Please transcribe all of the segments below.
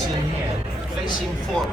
it's in here, facing forward.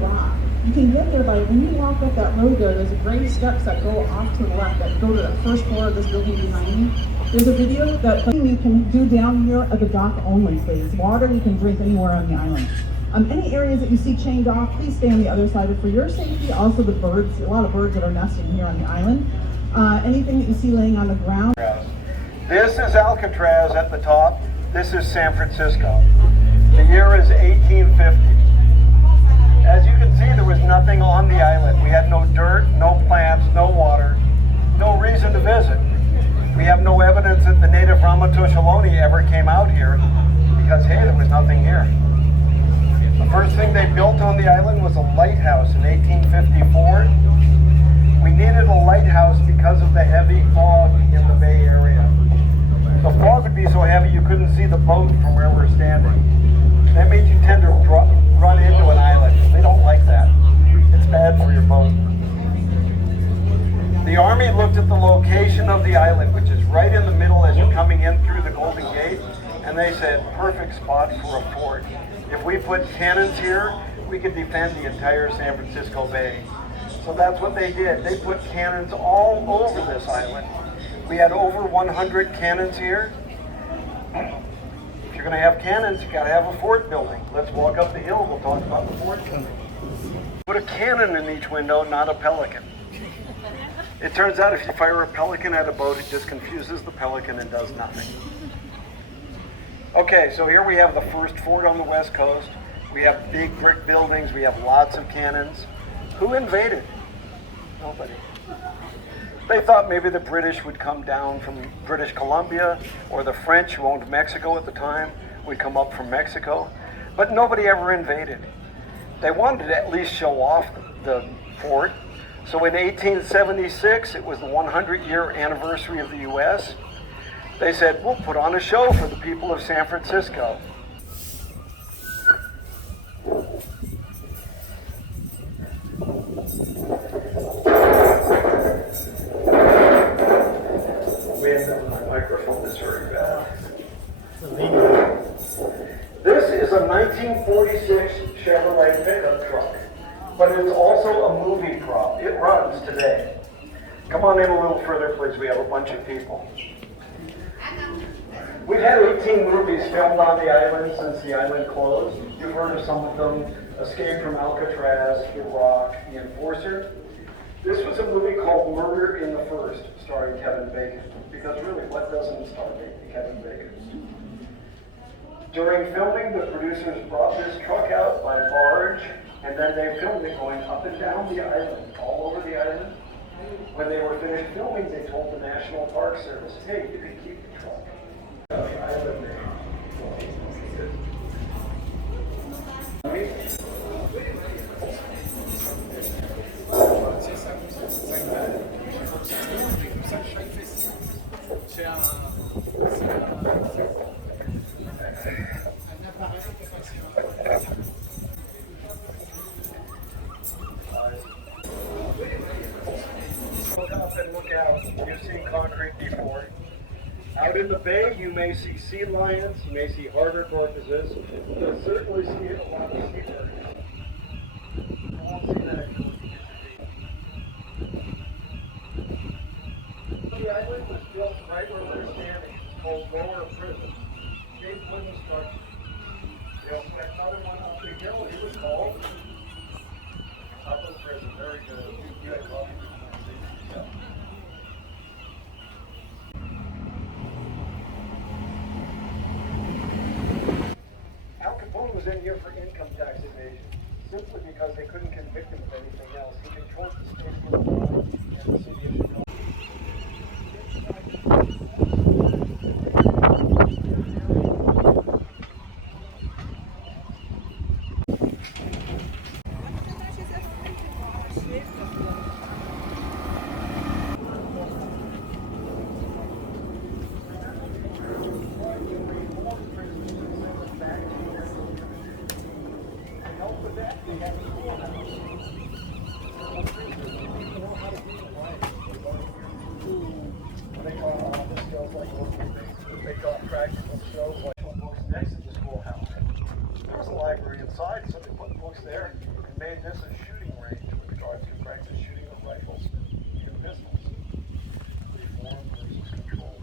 Rock. You can get there by, when you walk up that road there's a gray steps that go off to the left that go to the first floor of this building behind me. There's a video that you can do down here at the dock only, please. Water you can drink anywhere on the island. Any areas that you see chained off, please stay on the other side. For your safety, also the birds, a lot of birds that are nesting here on the island. Anything that you see laying on the ground. This is Alcatraz at the top. This is San Francisco. The year is 1850. As you can see, there was nothing on the island. We had no dirt, no plants, no water, no reason to visit. We have no evidence that the native Ramaytush Ohlone ever came out here because, hey, there was nothing here. The first thing they built on the island was a lighthouse in 1854. We needed a lighthouse because of the heavy fog in the Bay Area. The fog would be so heavy you couldn't see the boat from where we're standing. That made you tend to run into an island. They don't like that. It's bad for your boat. The Army looked at the location of the island, which is right in the middle as you're coming in through the Golden Gate, and they said, perfect spot for a fort. If we put cannons here, we could defend the entire San Francisco Bay. So that's what they did. They put cannons all over this island. We had over 100 cannons here. If you're going to have cannons, you got to have a fort building. Let's walk up the hill. We'll talk about the fort building. Put a cannon in each window, not a pelican. It turns out if you fire a pelican at a boat, it just confuses the pelican and does nothing. Okay, so here we have the first fort on the West Coast. We have big brick buildings. We have lots of cannons. Who invaded? Nobody. They thought maybe the British would come down from British Columbia, or the French, who owned Mexico at the time, would come up from Mexico. But nobody ever invaded. They wanted to at least show off the fort. So in 1876, it was the 100-year anniversary of the U.S. They said, we'll put on a show for the people of San Francisco. My microphone is very bad. This is a 1946 Chevrolet pickup truck, but it's also a movie prop. It runs today. Come on in a little further, please. We have a bunch of people. We've had 18 movies filmed on the island since the island closed. You've heard of some of them: Escape from Alcatraz, The Rock, The Enforcer. This was a movie called Murder in the First, starring Kevin Bacon. Because really, what doesn't star Kevin Bacon? During filming, the producers brought this truck out by barge, and then they filmed it going up and down the island, all over the island. When they were finished filming, they told the National Park Service, hey, you can keep the truck. Look up and look out. You've seen concrete before. Out in the bay, you may see sea lions, you may see harbor porpoises, you'll certainly see a lot of seabirds. Hill, he was called. Upland Prison, very good. You had coffee. Yeah. Al Capone was in here for income tax evasion, simply because they couldn't convict him of anything else. He controlled the state of Illinois and the city of Chicago. They taught practical skills like books next to the schoolhouse. There was a library inside, so they put books there and made this a shooting range with guards who practice shooting with rifles and pistols. Reform versus control.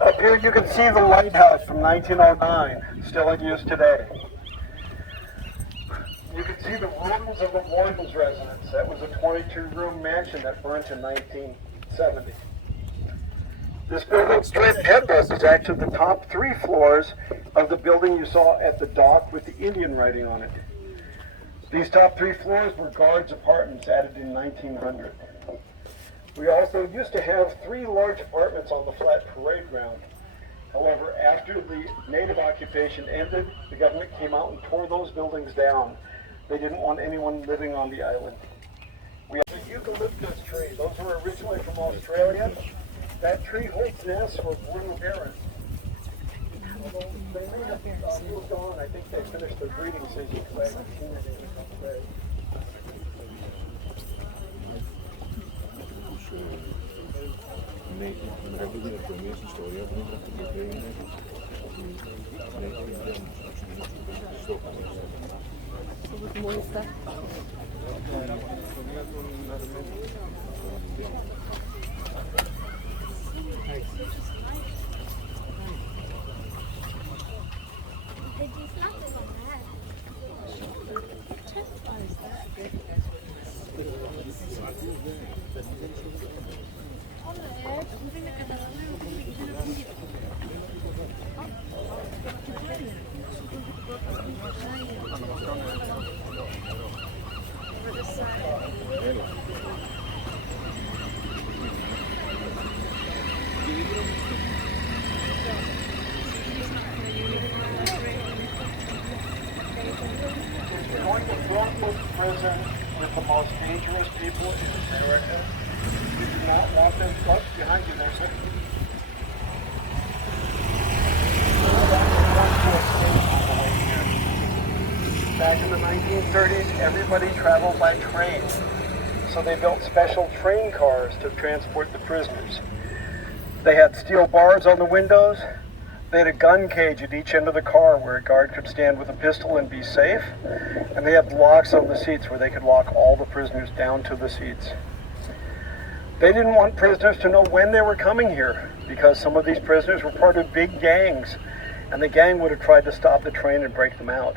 Up here you can see the lighthouse from 1909, still in use today. You can see the rooms of the warden's residence. That was a 22-room mansion that burnt in 1970. This building straight ahead of us is actually the top 3 floors of the building you saw at the dock with the Indian writing on it. These top 3 floors were guards' apartments added in 1900. We also used to have 3 large apartments on the flat parade ground. However, after the native occupation ended, the government came out and tore those buildings down. They didn't want anyone living on the island. We have a eucalyptus tree. Those were originally from Australia. That tree holds nests for blue herons. Although they may have moved on, I think they finished their breeding season because I haven't seen it in a couple days. Going to Thornwood Prison with the most dangerous people in America. You do not want them behind you there, sir. Back in the 1930s, everybody traveled by train. So they built special train cars to transport the prisoners. They had steel bars on the windows. They had a gun cage at each end of the car where a guard could stand with a pistol and be safe. And they had locks on the seats where they could lock all the prisoners down to the seats. They didn't want prisoners to know when they were coming here because some of these prisoners were part of big gangs and the gang would have tried to stop the train and break them out.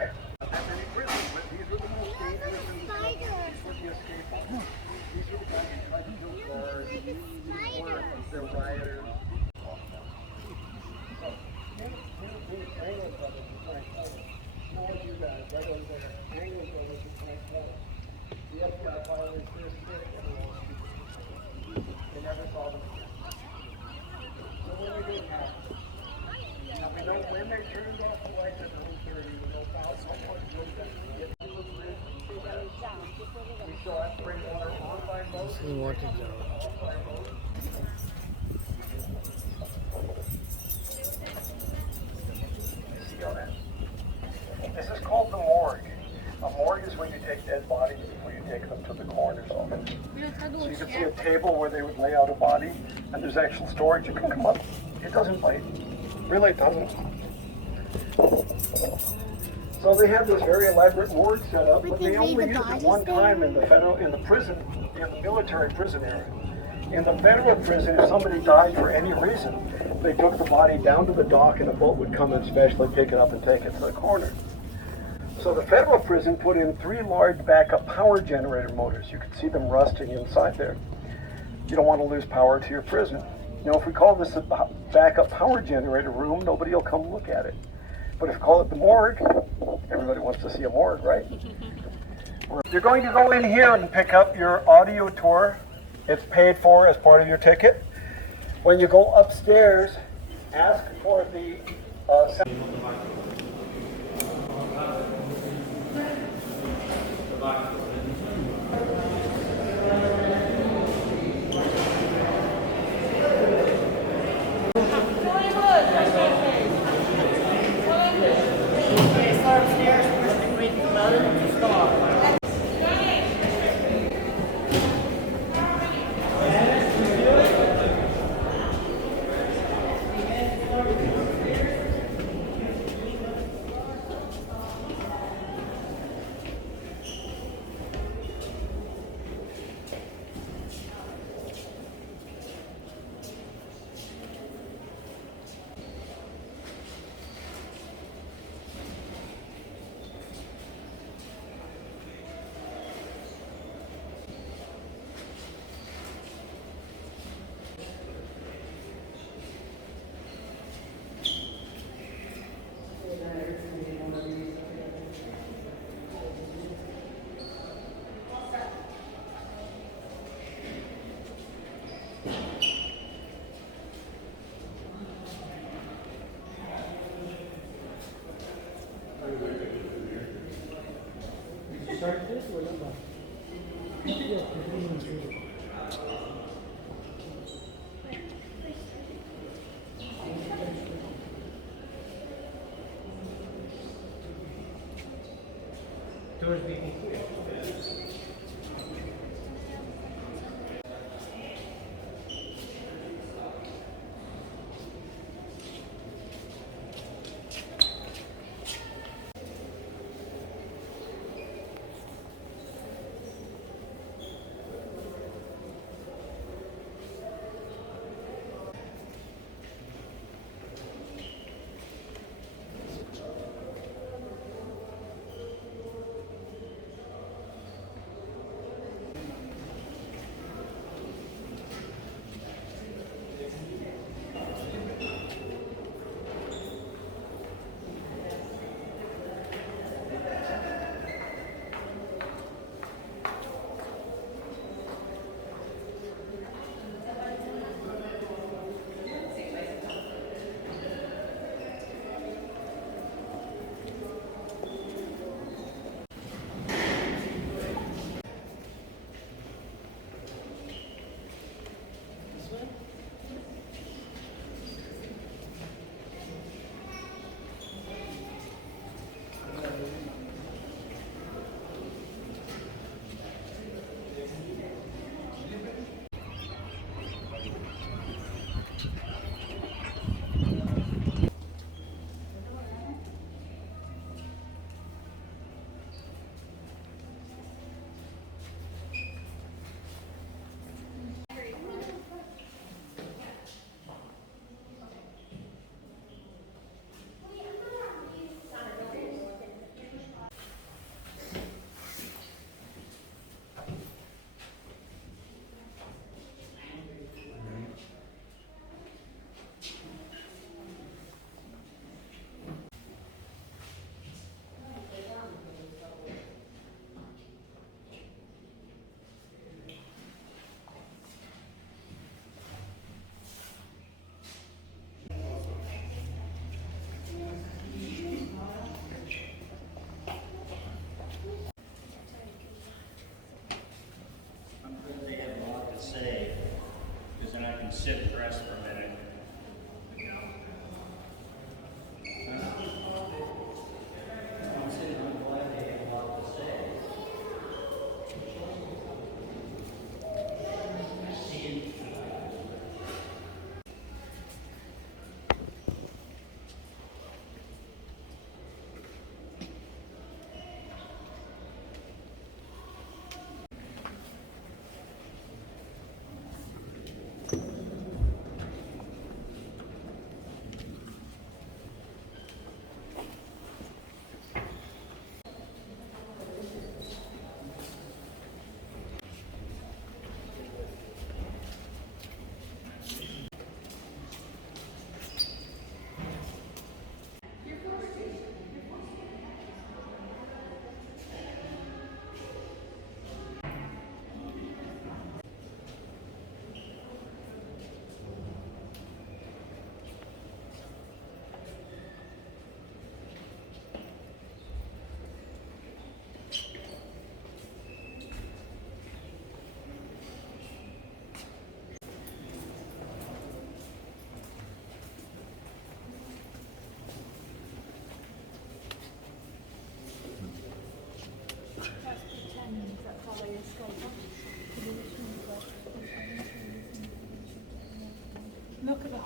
This is called the morgue. A morgue is when you take dead bodies before you take them to the coroner's office. So you can see a table where they would lay out a body, and there's actual storage. You can come up. It doesn't bite. Really, it doesn't. So they had this very elaborate morgue set up, but they only used it one time in the military prison area. In the federal prison, if somebody died for any reason, they took the body down to the dock and a boat would come and specially pick it up and take it to the coroner. So the federal prison put in 3 large backup power generator motors. You can see them rusting inside there. You don't want to lose power to your prison. You know, if we call this a backup power generator room, nobody will come look at it. But if we call it the morgue, everybody wants to see a morgue, right? You're going to go in here and pick up your audio tour. It's paid for as part of your ticket. When you go upstairs, ask for the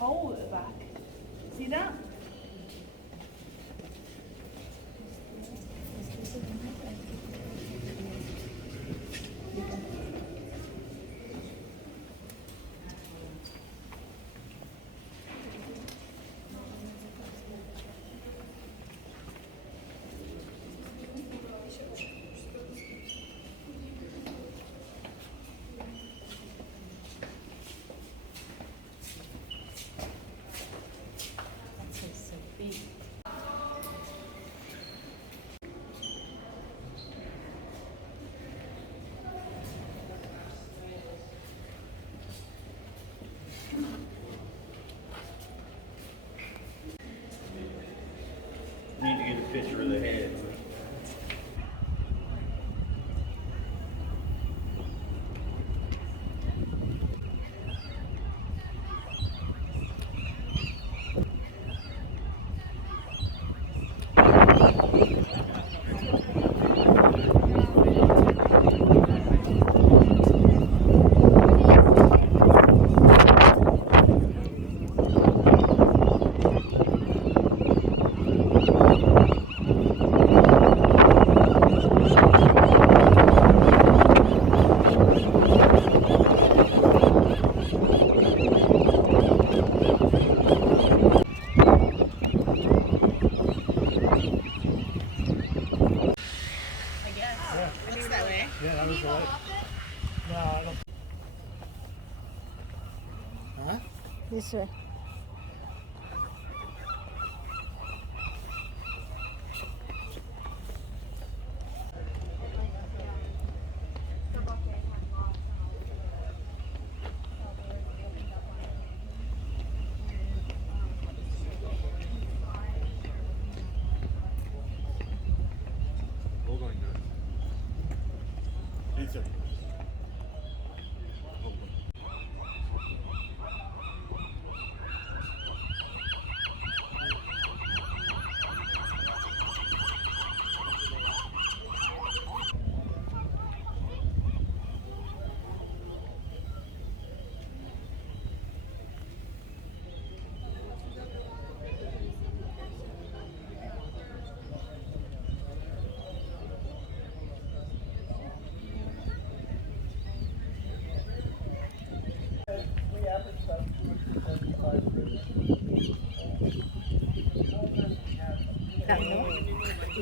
hole at the back. See that? Need to get a picture of the head. This way. Hold on, good. Lisa.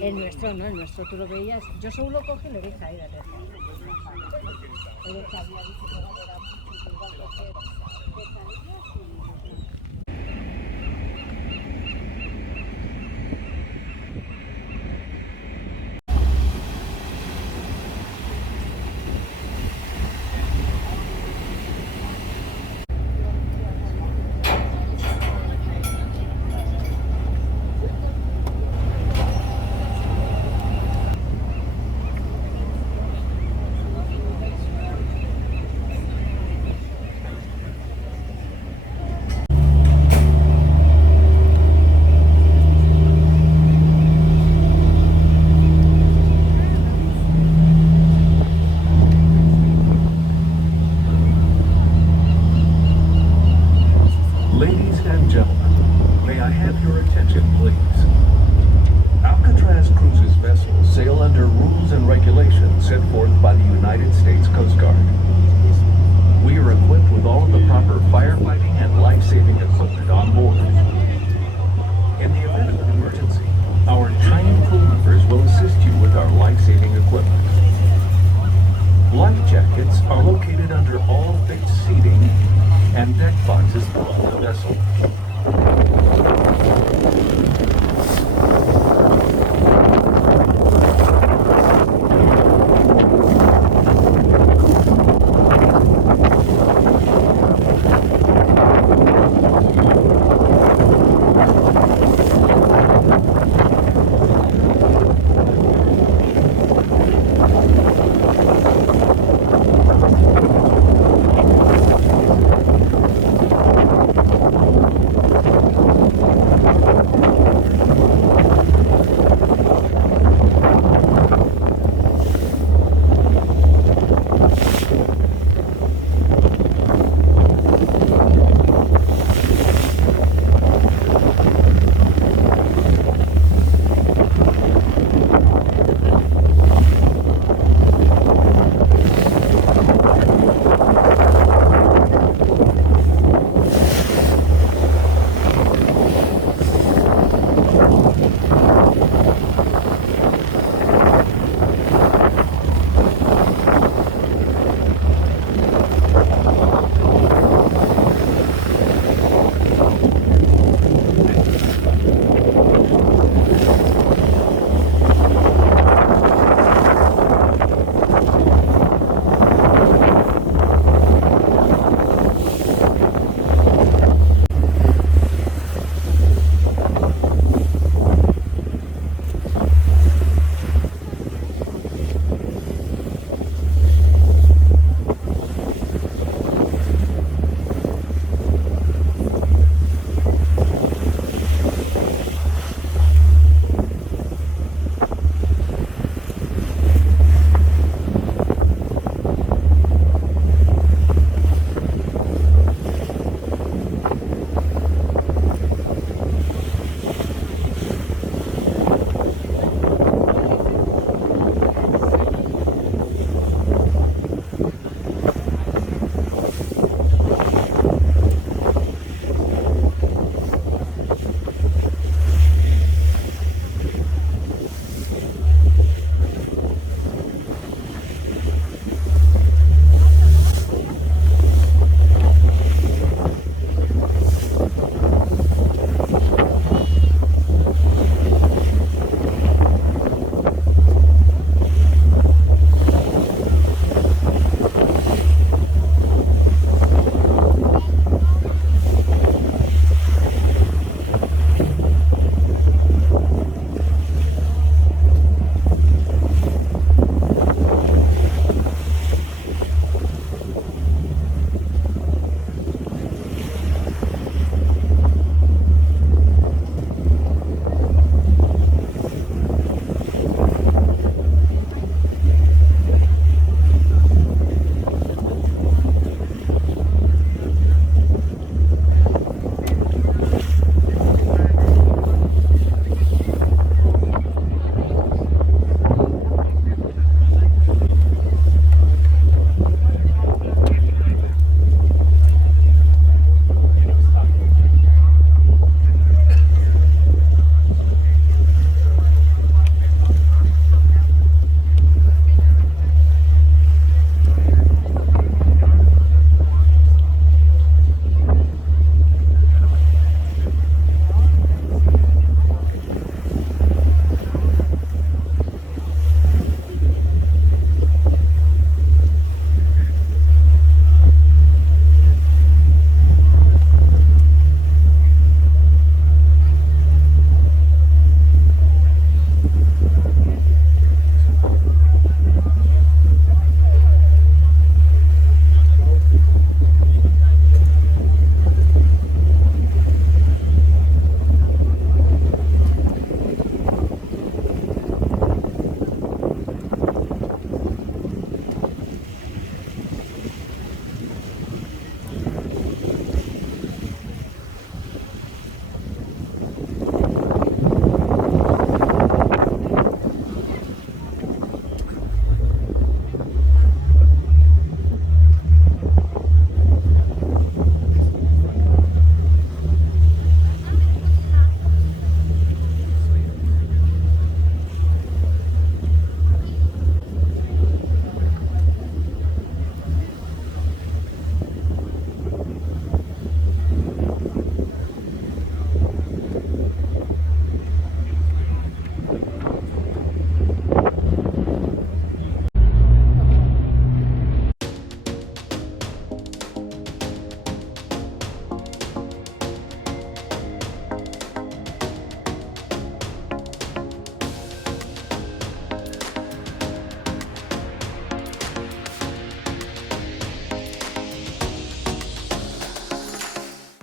El nuestro no, el nuestro tú lo veías. Yo solo lo cojo y lo deja ahí. El de Xavier dice que no le da mucho, que igual coger pesadillas y... Ladies and gentlemen, may I have your attention, please? Alcatraz Cruises vessels sail under rules and regulations set forth by the United States Coast Guard. We are equipped with all of the proper firefighting and life-saving equipment on board. In the event of an emergency, our trained crew members will assist you with our life-saving equipment. Life jackets are located under all fixed seating and deck boxes below the vessel.